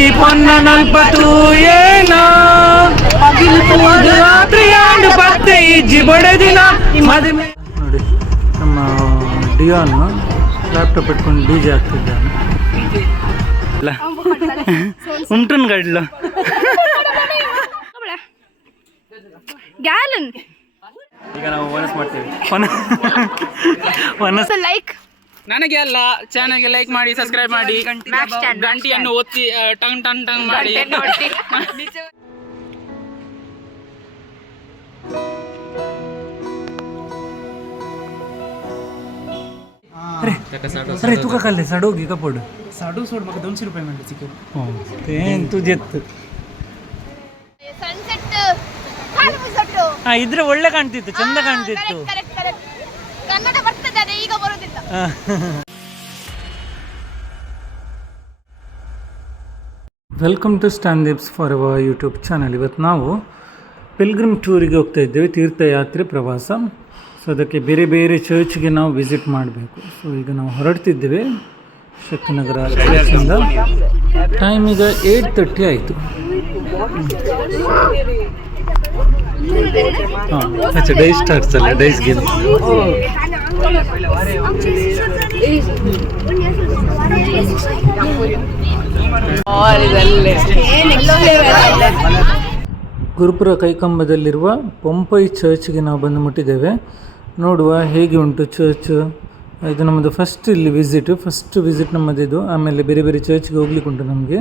ಈ ಪೊನ್ನ ನಲ್ಪತ್ತು ಏನ ರಾತ್ರಿಯಾಂಡು ಪತ್ತೆ ಇಜ್ಜಿ ಬಡದಿನ ಮದುವೆ. ನೋಡಿ ನಮ್ಮ ಡಿಯಾನ್ ಲ್ಯಾಪ್ಟಾಪ್ ಇಟ್ಕೊಂಡು ಡಿಜೆ ಆಗ್ತಿದ್ದಾನೆ. ಉಂಟನ್ ಗಡ್ಲು ಈಗ ನಾವು ವನಸ್ ಮಾಡ್ತೀವಿ. ವನಸ್ ಲೈಕ್ ನನಗೆ ಅಲ್ಲ, ಚಾನಲ್ಗೆ ಲೈಕ್ ಮಾಡಿ, ಸಬ್ಸ್ಕ್ರೈಬ್ ಮಾಡಿ, ಗಂಟೆಯನ್ನು ಒತ್ತಿ ಟಂಗ್ ಟಂಗ್ ಟಂಗ್ ಮಾಡಿ. अरे तुका खाल्ले साडोगी कपड साडू सोड म्हाका 200 रुपये मेळ्ळे चिकन. तें तुजेत ಸನ್ಸೆಟ್ ಇದ್ರೆ ಒಳ್ಳೆ ಕಾಣ್ತಿತ್ತು, ಚಂದ ಕಾಣ್ತಿತ್ತು. ಕನ್ನಡ ಬರ್ತದೆ, ಈಗ ಬರೋದಿಲ್ಲ. Welcome to standups for our YouTube channel. ಇವತ್ತು ನಾವು ಪಿಲ್ಗ್ರಿಮ್ ಟೂರಿಗೆ ಹೋಗ್ತಾ ಇದ್ದೇವೆ, ತೀರ್ಥಯಾತ್ರೆ ಪ್ರವಾಸ. ಸೊ ಅದಕ್ಕೆ ಬೇರೆ ಬೇರೆ ಚರ್ಚ್ಗೆ ನಾವು ವಿಸಿಟ್ ಮಾಡಬೇಕು. ಸೊ ಈಗ ನಾವು ಹೊರಡ್ತಿದ್ದೇವೆ ಶಕ್ತಿನಗರ ಚರ್ಚಿಂದ. ಟೈಮ್ ಈಗ 8:30 ಆಯಿತು. ಹಾಂ ಅಚ್ಚಾ, ಡೈ ಸ್ಟಾರ್ಟ್ಸ್ ಅಲ್ಲ, ಡೈಸ್ ಗೇಮ್. ಗುರುಪುರ ಕೈಕಂಬದಲ್ಲಿರುವ ಪೊಂಪೈ ಚರ್ಚ್ಗೆ ನಾವು ಬಂದು ಮುಟ್ಟಿದ್ದೇವೆ. ನೋಡುವ ಹೇಗೆ ಉಂಟು ಚರ್ಚ್. ಇದು ನಮ್ಮದು ಫಸ್ಟ್ ವಿಸಿಟ್ ನಮ್ಮದಿದು. ಆಮೇಲೆ ಬೇರೆ ಬೇರೆ ಚರ್ಚ್ಗೆ ಹೋಗ್ಲಿಕ್ಕೆ ಉಂಟು ನಮಗೆ.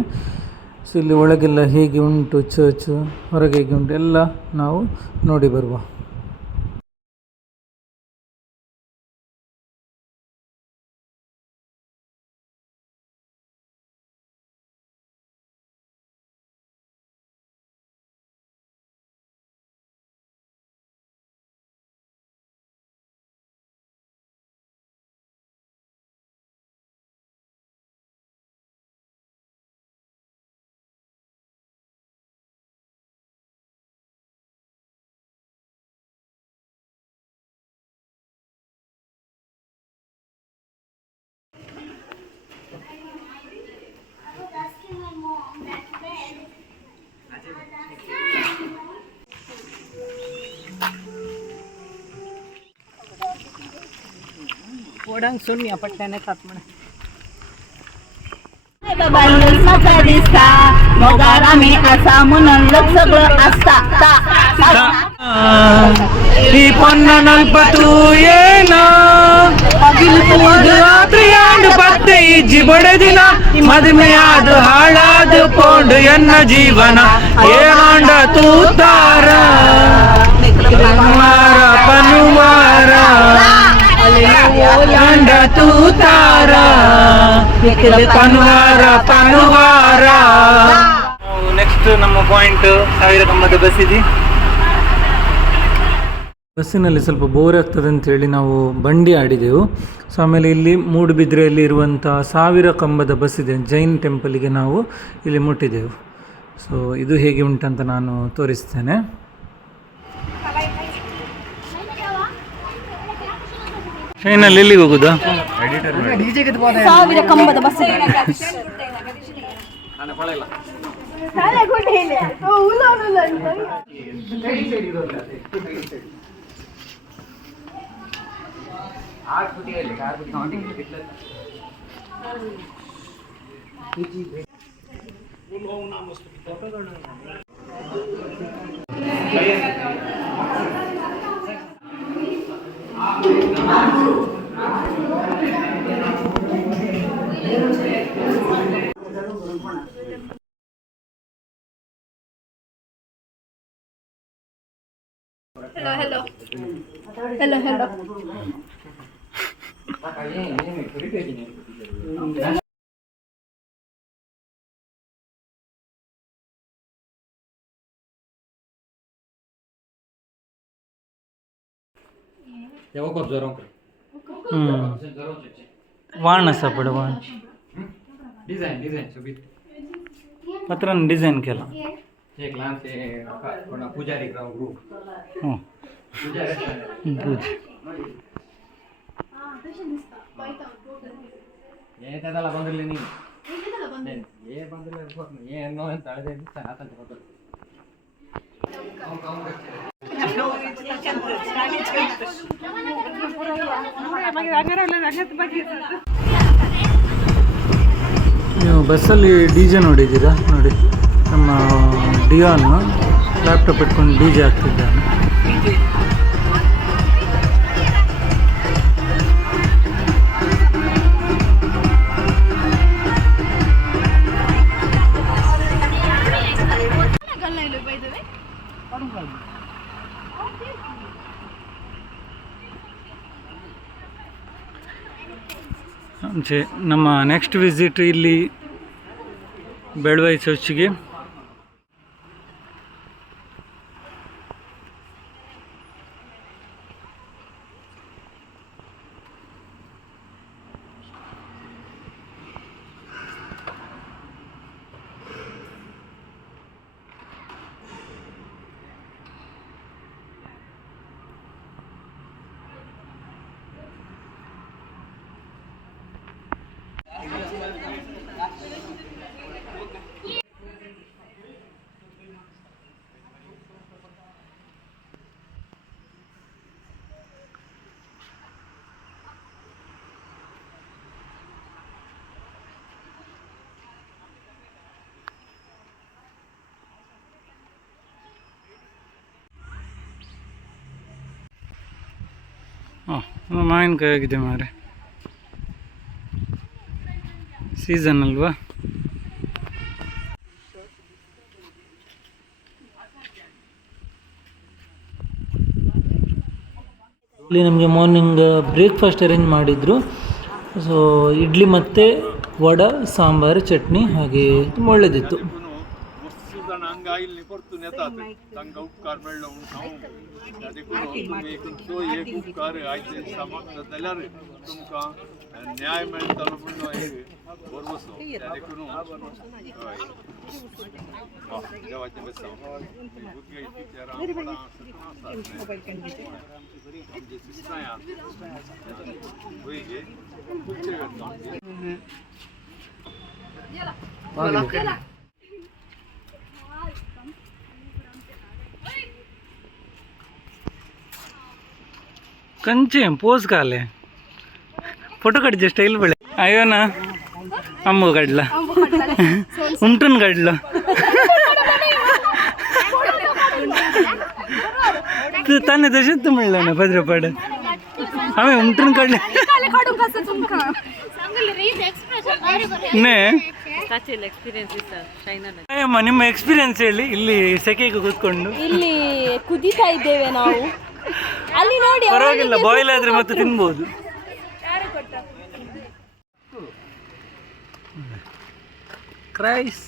ಸೊ ಇಲ್ಲಿ ಒಳಗೆಲ್ಲ ಹೇಗೆ ಉಂಟು ಚರ್ಚ್, ಹೊರಗೆ ಹೇಗೆ ಉಂಟು ಎಲ್ಲ ನಾವು ನೋಡಿ ಬರುವ. ओढंग सुनिया पट्ट्याने खात म्हणा. मोगारा मी असा म्हणून लोक सगळं असता. ಈ ಪೊನ್ನ ನಲ್ಪತ್ತು ಏನ ರಾತ್ರಿಯಾಂಡು ಪತ್ತೆ ಇಜ್ಜಿ ಬಡದಿನ ಮದುವೆಯಾದ ಹಾಳಾದ ಪೋಂಡು ಎನ್ನ ಜೀವನ ಏನಾಂಡ ತೂತಾರ ಪನುವಾರ ಅಂಡ ತೂತಾರ ಪನುವಾರ. ನೆಕ್ಸ್ಟ್ ನಮ್ಮ ಪಾಯಿಂಟ್ ಸಾವಿರ ಕಂಬದ ಬಸ್ಸಿದೆ. ಬಸ್ಸಿನಲ್ಲಿ ಸ್ವಲ್ಪ ಬೋರ್ ಆಗ್ತದೆ ಅಂತೇಳಿ ನಾವು ಬಂಡಿ ಆಡಿದೆವು. ಸೊ ಆಮೇಲೆ ಇಲ್ಲಿ ಮೂಡುಬಿದ್ರೆಯಲ್ಲಿ ಇರುವಂಥ 1000 ಕಂಬದ ಬಸ್ ಇದೆ, ಜೈನ್ ಟೆಂಪಲಿಗೆ ನಾವು ಇಲ್ಲಿ ಮುಟ್ಟಿದೆವು. ಸೊ ಇದು ಹೇಗೆ ಉಂಟಂತ ನಾನು ತೋರಿಸ್ತೇನೆ. ಟ್ರೈನಲ್ಲಿ ಎಲ್ಲಿಗೆ ಹೋಗುದಾ? 1000 ಕಂಬದ ಬಸ್. Hello. वाण असा पड वाण डिझाईन पत्रान डिझाईन केला. एक लहान ते पुजारी ग्रुप त्याला बघितले नाही. ನೀವು ಬಸ್ಸಲ್ಲಿ DJ ನೋಡಿದ್ದೀರಾ? ನೋಡಿ, ನಮ್ಮ ಡಿಯಾನ್ ಲ್ಯಾಪ್ಟಾಪ್ ಇಟ್ಕೊಂಡು DJ ಆಗ್ತಿದ್ದಾನೆ. ನಮ್ಮ ನೆಕ್ಸ್ಟ್ ವಿಸಿಟ್ ಇಲ್ಲಿ ಬೆಳ್ವಾಯಿ ಚರ್ಚ್ಗೆ. ಮಾವಿನಕಾಯಿ ಆಗಿದೆ ಮಾರೆ, ಸೀಸನ್ ಅಲ್ವಾ. ಇಲ್ಲಿ ನಮಗೆ ಮಾರ್ನಿಂಗ್ ಬ್ರೇಕ್ಫಾಸ್ಟ್ ಅರೇಂಜ್ ಮಾಡಿದ್ರು. ಸೊ ಇಡ್ಲಿ ಮತ್ತು ವಡ, ಸಾಂಬಾರು, ಚಟ್ನಿ, ಹಾಗೆ ತುಂಬ ಒಳ್ಳೆದಿತ್ತು. न्याय मेळटा बरोवसो देखून देवाचें बेसांव भुरगे टिचरां आमचे सिस्टरां भुरगे खुबशे करता. कंचे पोज काले फोटो काढचे स्टाईल बळे आयो ना आंबो काढला उमटून काढलं ताने तसेच तर म्हणलं ना भद्रपाड आम्ही उमटून काढले ನಿಮ್ಮ ಎಕ್ಸ್ಪೀರಿಯನ್ಸ್ ಹೇಳಿ. ಇಲ್ಲಿ ಸೆಕೆಗೆ ಕೂತ್ಕೊಂಡು ಇಲ್ಲಿ ಕುದಿತಾ ಇದ್ದೇವೆ ನಾವು. ಅಲ್ಲಿ ನೋಡಿ, ಪರವಾಗಿಲ್ಲ, ಬಾಯ್ಲ್ ಆದ್ರೆ ಮತ್ತೆ ತಿನ್ಬಹುದು. Christ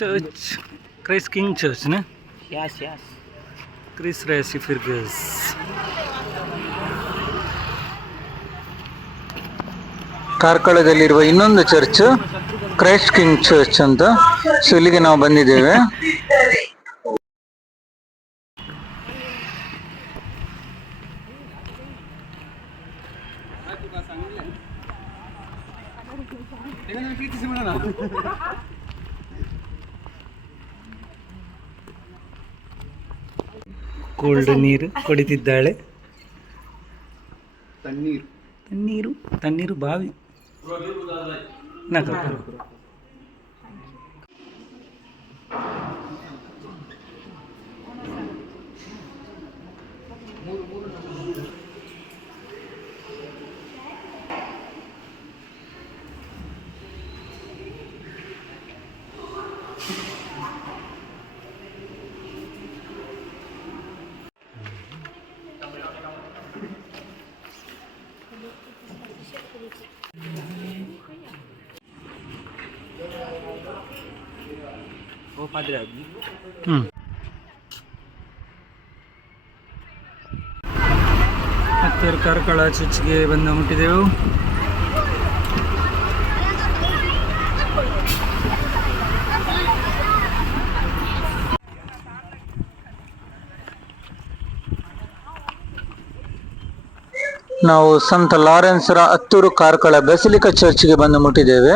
church, Christ king church ನ ಕ್ರಿಸ್ ರೇಸಿ ಫಿರ್ಗಸ್. ಕಾರ್ಕಳದಲ್ಲಿರುವ ಇನ್ನೊಂದು ಚರ್ಚ್ ಕ್ರೈಸ್ಟ್ ಕಿಂಗ್ ಚರ್ಚ್ ಅಂತ. ಸೊ ಇಲ್ಲಿಗೆ ನಾವು ಬಂದಿದ್ದೇವೆ. ಕೋಲ್ಡ್ ನೀರು ಕುಡಿತಿದ್ದಾಳೆ. ತಣ್ಣೀರು ಬಾವಿ ಹತ್ತಿರ ಕಾರ್ಕಳ ಚರ್ಚ್ಗೆ ಬಂದು ಮುಟ್ಟಿದೆವು. ನಾವು ಸಂತ ಲಾರೆನ್ಸ್ರ ಹತ್ತೂರು ಕಾರ್ಕಳ ಬೆಸಿಲಿಕಾ ಚರ್ಚ್ಗೆ ಬಂದು ಮುಟ್ಟಿದ್ದೇವೆ.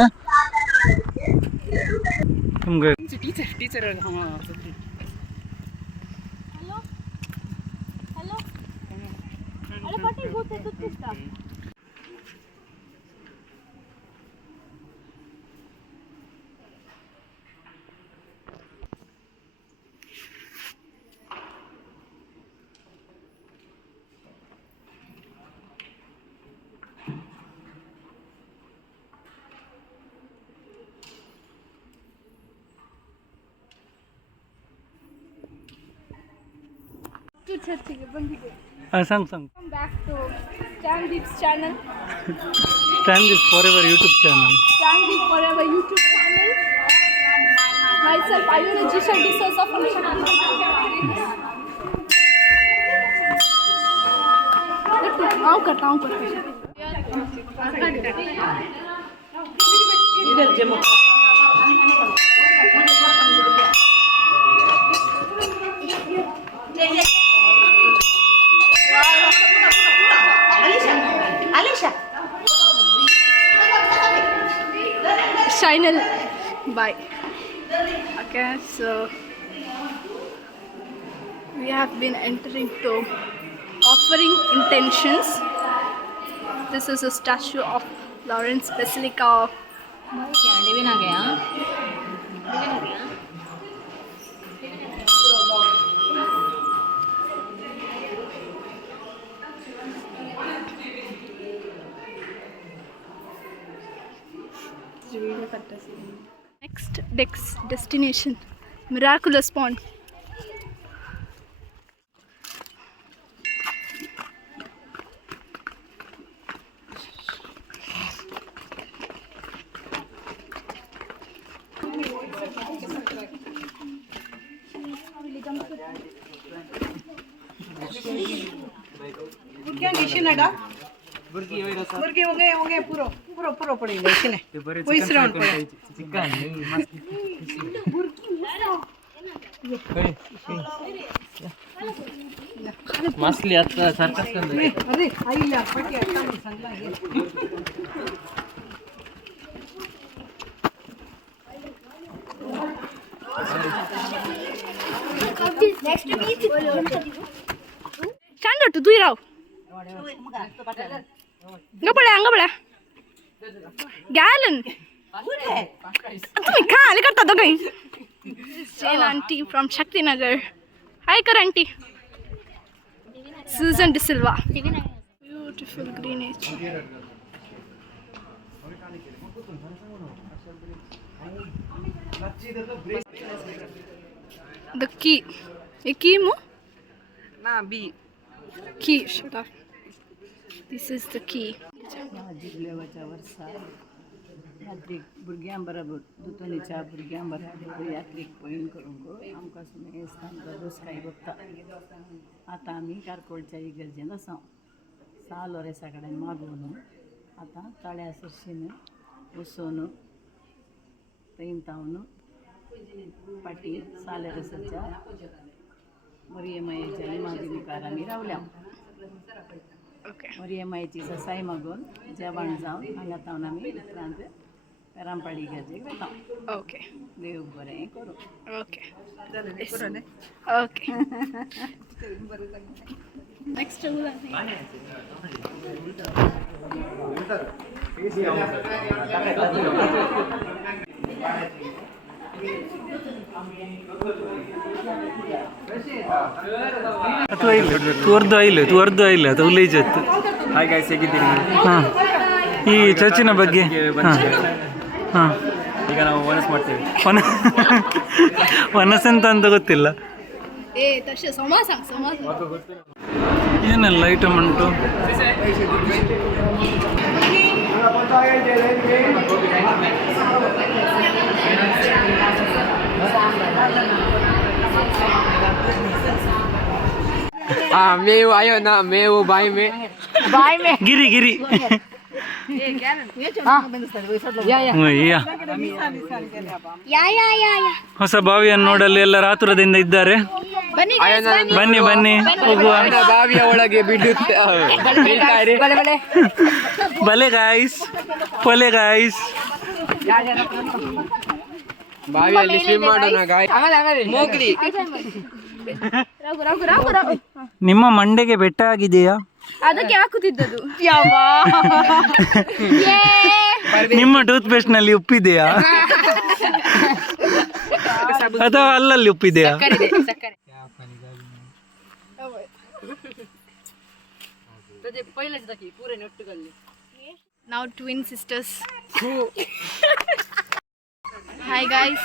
ನಿಮ್ಗೆ ಟೀಚರ್ ಹಲೋ ಹಲೋ ಅಲ್ಲ ಪಾಟಿ ಗೊತ್ತಿತ್ತ ಚರ್ಚಿಗೆ ಬಂದಿದೆ. ಸಂಗ್ Welcome back to Chandeep's channel. Chandeep Forever YouTube channel. Chandeep Forever YouTube channel. Myself, Ayurveda D'Souza from Chandeep. ನಾವು ಕಟ್ಟ Channel bye. Okay, so we have been entering to offering intentions. This is a statue of Lawrence Basilica of next destination Miraculous Pond. Burgi hoge puro पड़ेगा इसने कोई round पड़े मसली आता circus अरे आइला पट्टी आता संगला है Next beach. Stand up, do it out. Enggak boleh. Gallon. Tumi kali karta do gayi. Jane auntie from Shakti Nagar. Hi Kar auntie. Susan De Silva. Beautiful greenage. The key. A key mo? ना B Key. Shut up. This is the key. जिबलेवाच्या वर्सा यात्रिक भुरग्यां बरोबर दुतोनीच्या भुरग्यां बरोबर यात्रिक पळून करूंक आमकां सुमेर स्थान दोसकाय बघता आतां आमी कारकोळच्या इगर्जेन आसा साल ओरेसा कडेन मागून आतां तळ्या सरशीन वचून थंय तावन पाटी सालेरसाच्या मरियमायेच्या इमादी मुखार आमी रावल्या Okay. मरियमायेची ससाय मागून जेवण जावन हांगा तावन आमी उपरांत पेरांपाडी इगर्जेक वता Okay. देव बरें करूं Okay. Okay. Next to तू अर्ध आइल आता ಉಲ್ಲೇಜತ್ತು ಹಾಯ್ ಗೈಸ್ ಹೇಗಿದ್ದೀರಿ ಹಾಂ ಈ ಚರ್ಚಿನ ಬಗ್ಗೆ ಹಾಂ ಈಗ ನಾವು ವನಸ್ ಮಾಡ್ತೇವೆ ವನಸಂತ ಅಂತ ಗೊತ್ತಿಲ್ಲ Eh, ತಶೆ ಸಮಾಸಂ ಏನೆಲ್ಲ ಐಟಮ್ ಉಂಟು ಮೇವು ಅಯ್ಯೋ ನಾ ಮೇವು ಬಾಯಿ ಮೇ ಗಿರಿ ಹೊಸ ಬಾವಿಯನ್ನು ನೋಡಲು ಎಲ್ಲರ ಆತುರದಿಂದ ಇದ್ದಾರೆ. ಬನ್ನಿ ಹೋಗುವ. ಬಾವಿಯ ಒಳಗೆ ಬಿಡುತ್ತೆ ಬಲೆ ಗಾಯ್ಸ್ ಬಾವಿಯಲ್ಲಿ ಸ್ವಿಮ್ ಮಾಡೋಣ ಗಾಯ್ ಮೋಗ್ಲಿ. ರಘು ನಿಮ್ಮ ಮಂಡೆಗೆ ಬೆಟ್ಟ ಆಗಿದೆಯಾ? ಅದಕ್ಕೆ ಹಾಕುತ್ತಿದ್ದದು. ನಿಮ್ಮ ಟೂತ್ ಪೇಸ್ಟ್ ನಲ್ಲಿ ಉಪ್ಪಿದೆಯಾ ಅಥವಾ ಅಲ್ಲಲ್ಲಿ ಉಪ್ಪಿದೆಯಾ? Now twin sisters. Hi guys.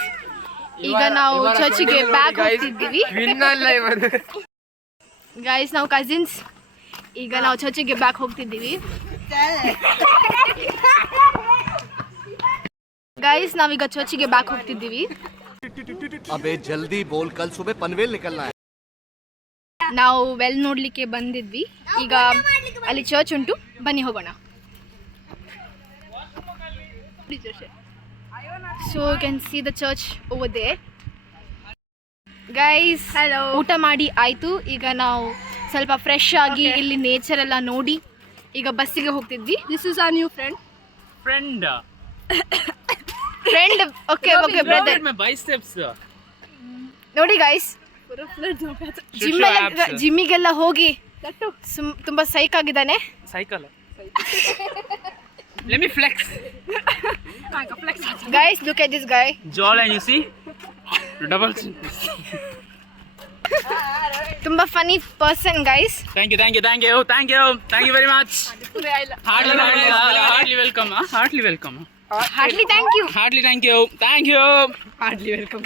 ಈಗ ನಾವು ಚರ್ಚಿಗೆ ಬ್ಯಾಕ್ ಹೋಗ್ತಿದ್ದೀವಿ. ಗೈಸ್ ನಾವು ಕಸಿನ್ಸ್. ಈಗ ನಾವು ಚರ್ಚಿಗೆ ಬ್ಯಾಕ್ ಹೋಗ್ತಿದ್ದೀವಿ. ಗೈಸ್ ನಾವೀಗ ಚರ್ಚಿಗೆ ಬ್ಯಾಕ್ ಹೋಗ್ತಿದ್ದೀವಿ. अबे जल्दी बोल, कल सुबह पनवेल निकलना है. ನಾವು ವೆಲ್ ನೋಡ್ಲಿಕ್ಕೆ ಬಂದಿದ್ವಿ. ಈಗ ಅಲ್ಲಿ ಚರ್ಚ್ ಉಂಟು, ಬನ್ನಿ ಹೋಗೋಣ. So you can see the church over there. Guys, hello. ಊಟ ಮಾಡಿ ಆಯ್ತು. ಈಗ ನಾವು ಸ್ವಲ್ಪ ಫ್ರೆಶ್ ಆಗಿ ಇಲ್ಲಿ ನೇಚರ್ ಎಲ್ಲ ನೋಡಿ ಈಗ ಬಸ್ಸಿಗೆ ಹೋಗ್ತಿದ್ವಿ. This is our new friend. Friend Okay brother. my biceps. ನೋಡಿ ಗೈಸ್, ಜಿಮ್ಮಿಗೆಲ್ಲ ಹೋಗಿ ತುಂಬಾ ಸೈಕ್ ಆಗಿದ್ದಾನೆ. Cycle. Let me flex. Guys, look at this guy. Jawline, you see? Double chin. ತುಂಬಾ funny person guys. Thank you very much. Heartily welcome. Heartily thank you.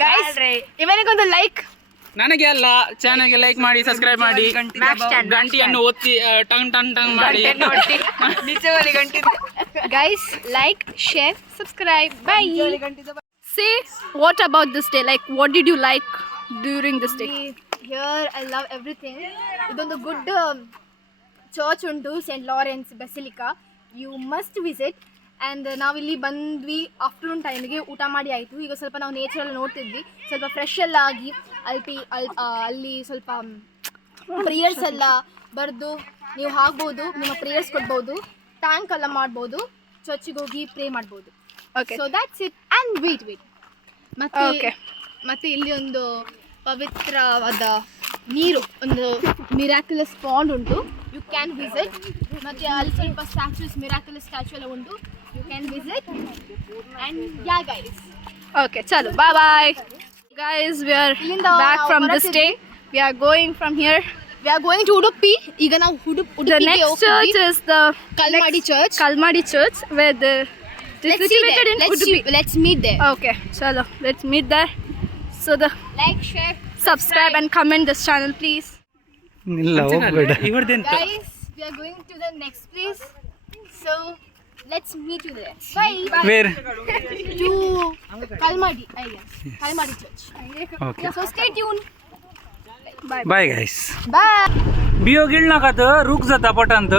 Guys, ಇವನಿಗೊಂದು like. ನನಗೆ ಅಲ್ಲ, ಚಾನಲ್ಗೆ like ಮಾಡಿ, ಸಬ್ಸ್ಕ್ರೈಬ್ ಮಾಡಿ, ಗಂಟಿಯನ್ನು ಒತ್ತಿ ಟಂಗ್ ಟಂಗ್ ಟಂಗ್ ಮಾಡಿ. Guys, like, share, subscribe. Bye. Say what about this day? Like, what did you like during this day? Here I love everything. ಇದೊಂದು ಗುಡ್ ಚರ್ಚ್ ಉಂಟು, Saint Lawrence basilica. You must visit. And ನಾವಿಲ್ಲಿ ಬಂದ್ವಿ afternoon ಟೈಮಿಗೆ, ಊಟ ಮಾಡಿ ಆಯಿತು. ಈಗ ಸ್ವಲ್ಪ ನಾವು ನೇಚರೆಲ್ಲ ನೋಡ್ತಿದ್ವಿ, ಸ್ವಲ್ಪ ಫ್ರೆಶ್ ಎಲ್ಲ ಆಗಿ ಅಲ್ಲಿ ಸ್ವಲ್ಪ ಪ್ರೇಯರ್ಸ್ ಎಲ್ಲ ಬರೆದು ನೀವು ಹಾಕ್ಬೋದು, ನಿಮ್ಮ ಪ್ರೇಯರ್ಸ್ ಕೊಡ್ಬೋದು, ಟ್ಯಾಂಕ್ ಎಲ್ಲ ಮಾಡ್ಬೋದು, ಚರ್ಚಿಗೆ ಹೋಗಿ ಪ್ರೇ ಮಾಡ್ಬೋದು. Okay, so that's it. And wait ಮತ್ತು ಇಲ್ಲಿ ಒಂದು ಪವಿತ್ರವಾದ ನೀರು, ಒಂದು ಮಿರಾಕ್ಯುಲಸ್ ಪಾಂಡ್ ಉಂಟು, ಯು ಕ್ಯಾನ್ ವಿಸಿಟ್. ಮತ್ತು ಅಲ್ಲಿ ಸ್ವಲ್ಪ ಸ್ಟ್ಯಾಚ್ಯೂಸ್, ಮಿರಾಕ್ಯುಲಸ್ ಸ್ಟ್ಯಾಚ್ಯೂ ಎಲ್ಲ ಉಂಟು, you can visit. And yeah guys, okay chalo, bye bye guys. We are back from this day. We are going from here, we are going to Udupi. Iga now Udupi the next church is the Kalmadi church where the situated in Udupi. Let's meet there. Okay chalo, let's meet there. So the like, share, subscribe and comment this channel please. Guys, we are going to the next place, so let's meet you there. Bye. Where? To Kalmadi, I guess. Kalmadi church. Okay. So stay tuned. Bye. Bye guys. Bye. बियो गिळना का तर रुक जाता पटांत.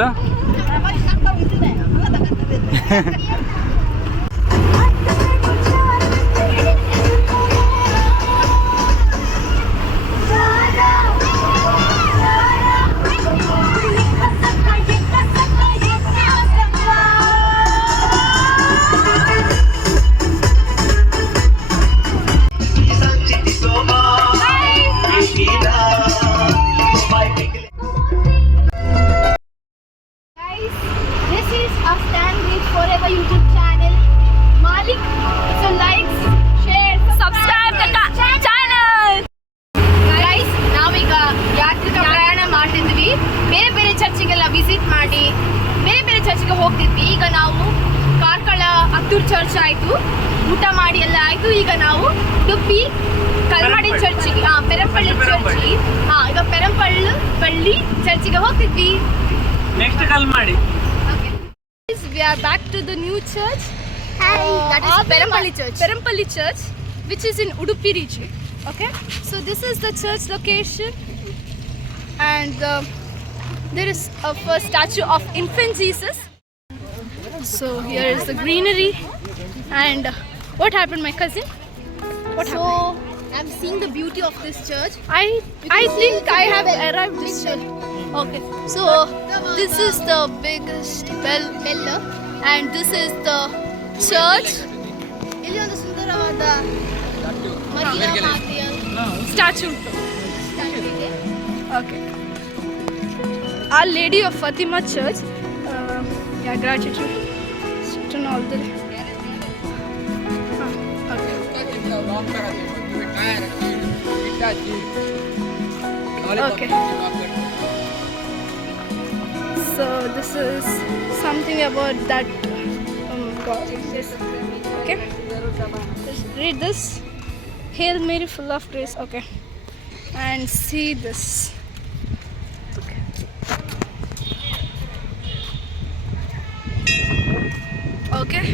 ಹೋಗ್ತಿದ್ವಿ. ಈಗ ನಾವು Karkala Attur church ಆಯಿತು, ಊಟ ಮಾಡಿ ಎಲ್ಲ ಆಯಿತು. ಈಗ ನಾವು ಉಡುಪಿ ಕಲ್ಮಡಿ ಚರ್ಚಿಗೆ, ಪೆರಂಪಳ್ಳಿ ಚರ್ಚಿಗೆ, ಈಗ ಪೆರಂಪಳ್ಳಿ ಚರ್ಚಿಗೆ ಹೋಗ್ತಿದ್ವಿ. Next ಕಲ್ಮಡಿ. Okay. We are back to the new church. That is Perampalli church, which is in Udupi region. Okay, so this is the church location, and there is a first statue of infant Jesus. So here is the greenery. And what happened, my cousin? I'm seeing the beauty of this church. I think I have arrived this church. Okay, so this is the biggest bell, and this is the church. ಇಲ್ಲಿ ಒಂದು ಸುಂದರವಾದ statue ಉಂಟು. Okay, Our Lady of Fatima Church. Yeah, gratitude. Turn all the. Okay. So this is something about that God. Okay. Just read this. Hail Mary, full of grace. Okay. And see this. Okay.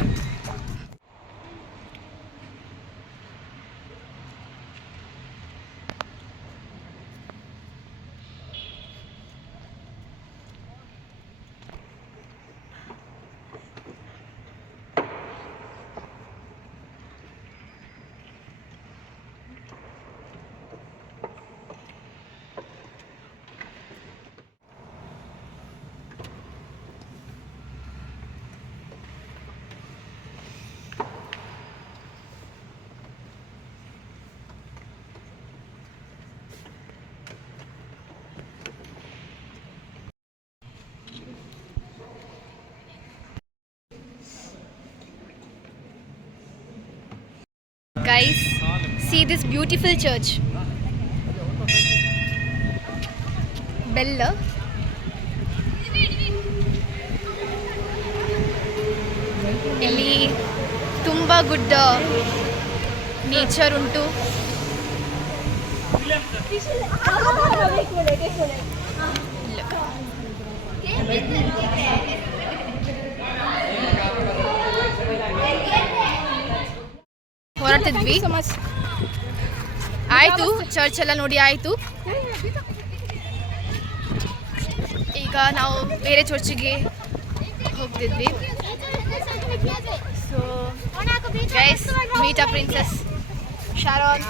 Guys, see this beautiful church. Bella. ಇಲ್ಲಿ ತುಂಬ good nature ಉಂಟು. ಹೊರಟಿದ್ವಿ, ಆಯಿತು, church ಎಲ್ಲ ನೋಡಿ ಆಯಿತು. ಈಗ ನಾವು ಬೇರೆ ಚರ್ಚಿಗೆ ಹೋಗ್ತಿದ್ವಿ. So guys, meet a princess Sharon.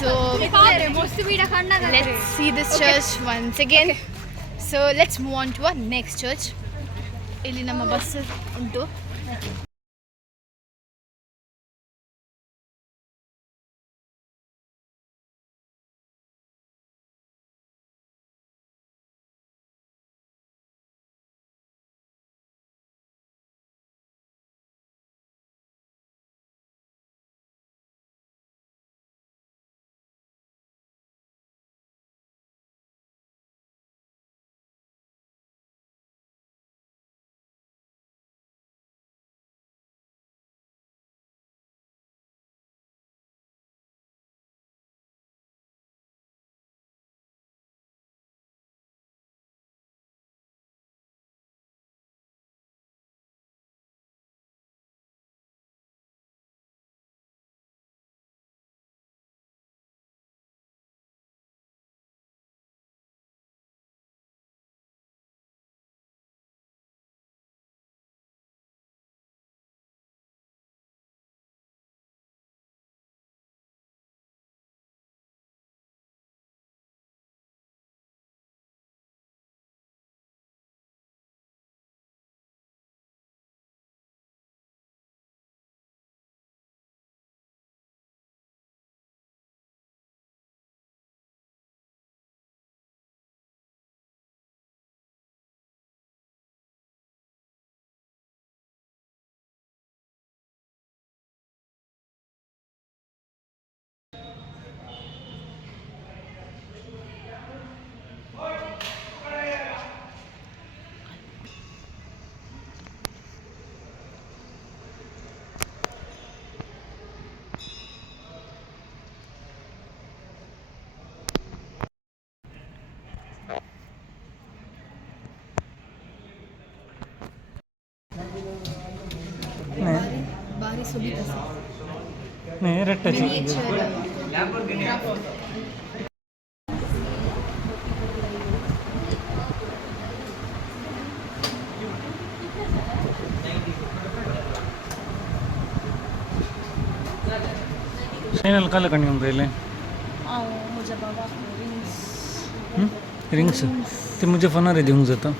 So let's see this church once again. So let's move on to our next church. ಇಲ್ಲಿ ನಮ್ಮ ಬಸ್ ಉಂಟು. Final kala kani yung bele? Rings. Ti mujhe fana re diung jata.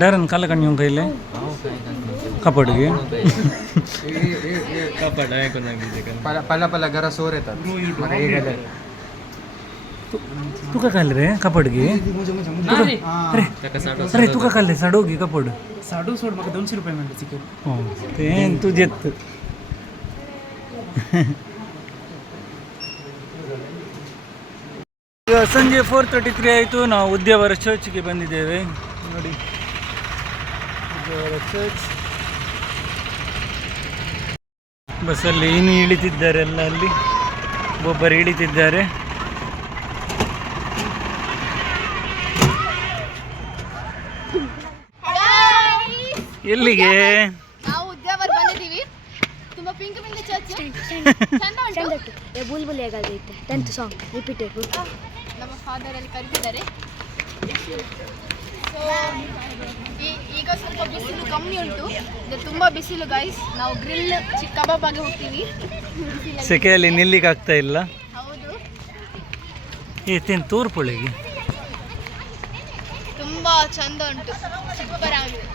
ಡಾರನ್ ಕಾಲ ಕಣ್ಣು ಕೈಲೆ ಕಪಡಿಗೆ पला घरा सोर येतात तुका खाल रे कपडगी अरे तुका खाल्ले साडोगी कपड साडू सोड म्हाका 200 रुपये म्हणले चिकन तें तुजेत ಈಗ ಸಂಜೆ 4:33 ಆಯಿತು. ನಾವು ಉದ್ಯಾವರ ಚರ್ಚ್ಗೆ ಬಂದಿದ್ದೇವೆ ನೋಡಿ, ಉದ್ಯಾವರ ಚರ್ಚ್. ಬಸ್ಸಲ್ಲಿ ಇನ್ನು ಇಳಿತಿದ್ದಾರೆ ಎಲ್ಲ, ಅಲ್ಲಿ ಒಬ್ಬರು ಇಳಿತಿದ್ದಾರೆ. ಎಲ್ಲಿಗೆ? ನಾವು ಉದ್ಯಾವರ ಬಂದಿದ್ದೀವಿ. ತುಂಬಾ ಪಿಂಕ್ ಪಿಂಕ್ ಚರ್ಚ್ ಚಂದ ಉಂಟು. ಬುಲ್ಬುಲ್ ಹೇಗಾಗೈತೆ 10th ಸಾಂಗ್ ರಿಪೀಟೆಡ್. ನಮ್ಮ ಫಾದರ್ ಅಲ್ಲಿ ಕರೀತಿದ್ದಾರೆ. ಸೊ ಈಗ ಸ್ವಲ್ಪ ಬಿಸಿಲು ಕಮ್ಮಿ ಉಂಟು, ತುಂಬಾ ಬಿಸಿಲು ಗೈಸ್. ನಾವು ಗ್ರಿಲ್ ಕಬಾಬ್ ಆಗಿ ಹೋಗ್ತೀವಿ. ಸೆಕೆಯಲ್ಲಿ ನಿಲ್ಲಿಕ್ಕೆ ಆಗ್ತಾ ಇಲ್ಲ. ಹೌದು, ಏತೇನು ತೋರ್ಪೊಳಗೆ ತುಂಬಾ ಚಂದ ಉಂಟು, ಸೂಪರ್ ಆಗಿದೆ,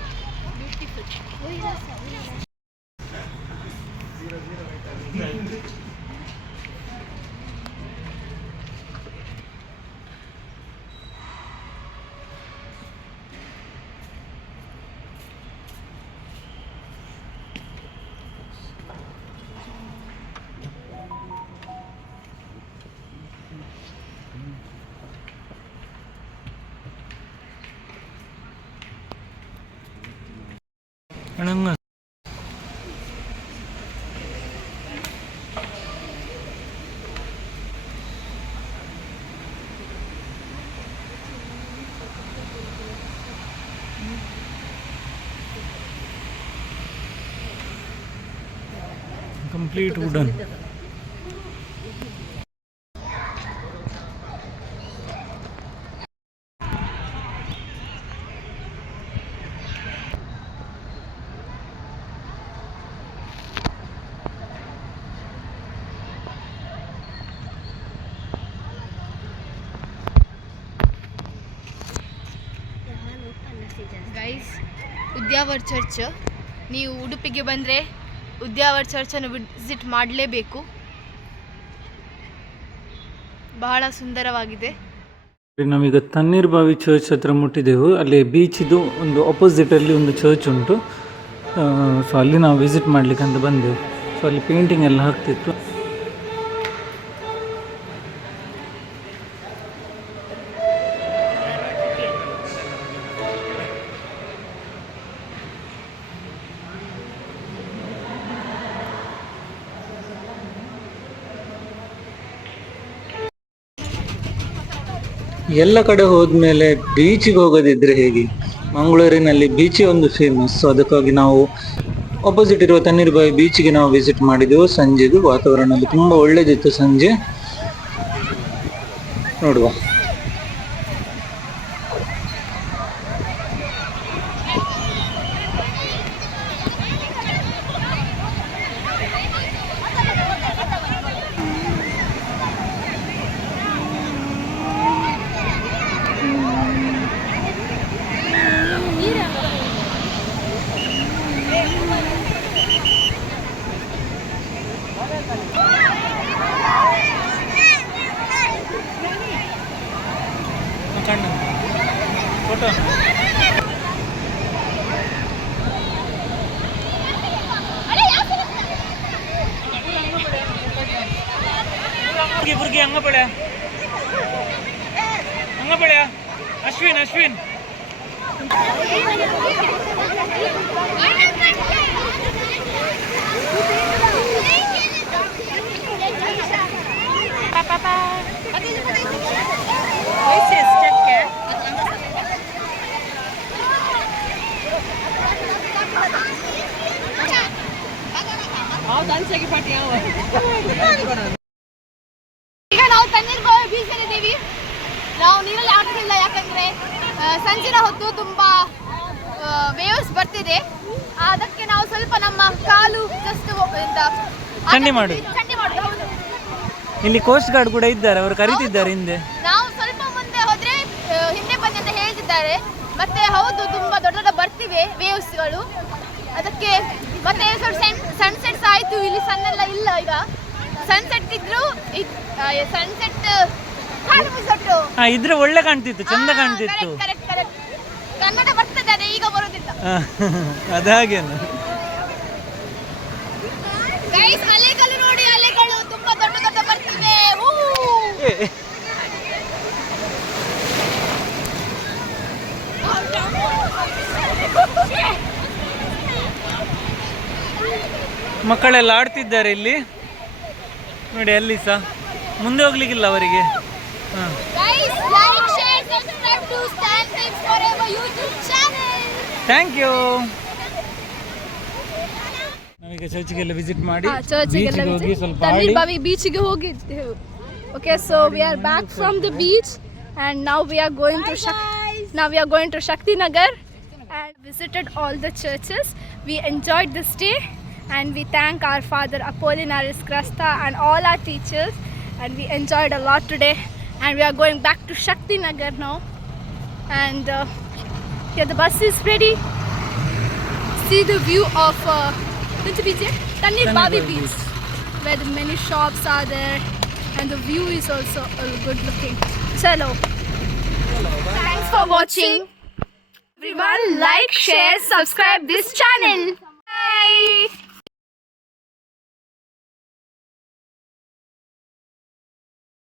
ಬ್ಯೂಟಿಫುಲ್. ಅಣಂಗ complete wooden. ಗೈಸ್, ಉದ್ಯಾವರ ಚರ್ಚ್, ನೀವು ಉಡುಪಿಗೆ ಬಂದರೆ ಉದ್ಯಾವರ ಚರ್ಚನ್ನು ವಿಸಿಟ್ ಮಾಡಲೇಬೇಕು. ಬಹಳ ಸುಂದರವಾಗಿದೆ. ನಾವೀಗ ತಣ್ಣೀರ್ಬಾವಿ ಚರ್ಚ್ ಹತ್ರ ಮುಟ್ಟಿದ್ದೆವು. ಅಲ್ಲಿ ಬೀಚಿದು ಒಂದು ಆಪೋಸಿಟಲ್ಲಿ ಒಂದು ಚರ್ಚ್ ಉಂಟು. ಸೊ ಅಲ್ಲಿ ನಾವು ವಿಸಿಟ್ ಮಾಡಲಿಕ್ಕೆ ಅಂತ ಬಂದೆವು. ಸೊ ಅಲ್ಲಿ ಪೇಂಟಿಂಗ್ ಎಲ್ಲ ಆಗ್ತಿತ್ತು. ಎಲ್ಲ ಕಡೆ ಹೋದ್ಮೇಲೆ ಬೀಚಿಗೆ ಹೋಗೋದಿದ್ರೆ ಹೇಗೆ? ಮಂಗಳೂರಿನಲ್ಲಿ ಬೀಚೇ ಒಂದು ಫೇಮಸ್. ಸೊ ಅದಕ್ಕಾಗಿ ನಾವು ಆಪೋಸಿಟ್ ಇರುವ ತಣ್ಣೀರ್ಬಾವಿ ಬೀಚಿಗೆ ನಾವು ವಿಸಿಟ್ ಮಾಡಿದೆವು. ಸಂಜೆದು ವಾತಾವರಣ ಅಲ್ಲಿ ತುಂಬ ಒಳ್ಳೆದಿತ್ತು. ಸಂಜೆ ನೋಡುವ. ಫೋಟೋ ಬುರ್ಗಿ ಹಂಗ ಪಡ್ಯ ಅಶ್ವಿನ್ ಈಗ ನಾವು ತಣ್ಣೀರ್ಬಾವಿ ಬೀಚಲ್ಲಿದ್ದೀವಿ. ನಾವು ನೀರಲ್ಲಿ ಆಡ್ತಿಲ್ಲ, ಯಾಕಂದ್ರೆ ಸಂಜಿನ ಹೊತ್ತು ತುಂಬಾ ವೇವ್ಸ್ ಬರ್ತಿದೆ. ಅದಕ್ಕೆ ನಾವು ಸ್ವಲ್ಪ ನಮ್ಮ ಕಾಲು ಜಸ್ಟ್ ಚಂಡಿ ಮಾಡುದು. ಹೌದು, ಇಲ್ಲಿ ಕೋಸ್ಟ್ ಗಾರ್ಡ್ ಕೂಡ ಇದ್ದಾರೆ, ಅವರು ಕರೀತಿದ್ದಾರೆ ಹಿಂದೆ. ನಾವು ಸ್ವಲ್ಪ ಇಟ್ಟಿದ್ದಾರೆ. ಮತ್ತೆ ಹೌದು ತುಂಬ ದೊಡ್ಡ ದೊಡ್ಡ ಬರ್ತಿವೆ ವೇವ್ಸ್ಗಳು ಅದಕ್ಕೆ. ಮತ್ತೆ ಸನ್ಸೆಟ್ಸ್ ಆಯಿತು, ಇಲ್ಲಿ ಸನ್ ಎಲ್ಲ ಇಲ್ಲ ಈಗ. ಸನ್ಸೆಟ್ ಇದ್ರು ಸನ್ಸೆಟ್ ಇದ್ರೆ ಒಳ್ಳೆ ಕಾಣ್ತಿತ್ತು, ಚಂದ ಕಾಣ್ತಿತ್ತು. Correct correct. ಕನ್ನಡ ಬರ್ತದೆ, ಈಗ ಬರೋದಿಲ್ಲ. ಅದಾಗೇನು ಗೈಸ್, ಅಲೆಗಳು ನೋಡಿ, ಅಲೆಗಳು ತುಂಬಾ ದೊಡ್ಡ ದೊಡ್ಡ ಬರ್ತಿವೆ. ಮಕ್ಕಳೆಲ್ಲ ಆಡ್ತಿದ್ದಾರೆ ಇಲ್ಲಿ ನೋಡಿ. ಅಲ್ಲಿ ಸಹ ಮುಂದೆ ಹೋಗ್ಲಿಕ್ಕಿಲ್ಲ ಅವರಿಗೆ. Guys, like, share, subscribe to Stan Tips Forever YouTube channel. Thank you. ನಾವೀಗ ಚರ್ಚಿಗೆಲ್ಲ ವಿಸಿಟ್ ಮಾಡಿ ಬೀಚ್ಗೆ ಹೋಗಿ ಸ್ವಲ್ಪ ಆಡಿ ಬೀಚ್ಗೆ ಹೋಗಿದ್ದೆವು. Okay, so we are back from the beach and now we are going to Shakti Nagar and visited all the churches. We enjoyed the stay and we thank our father Apollinaris Krasta and all our teachers, and we enjoyed a lot today. And we are going back to Shakti Nagar now. And here the bus is ready. See the view of which beach? Tanir Babi beach, where the many shops are there, and the view is also good looking. Chalo. Thanks for watching. Everyone, like, share, subscribe this channel. Bye.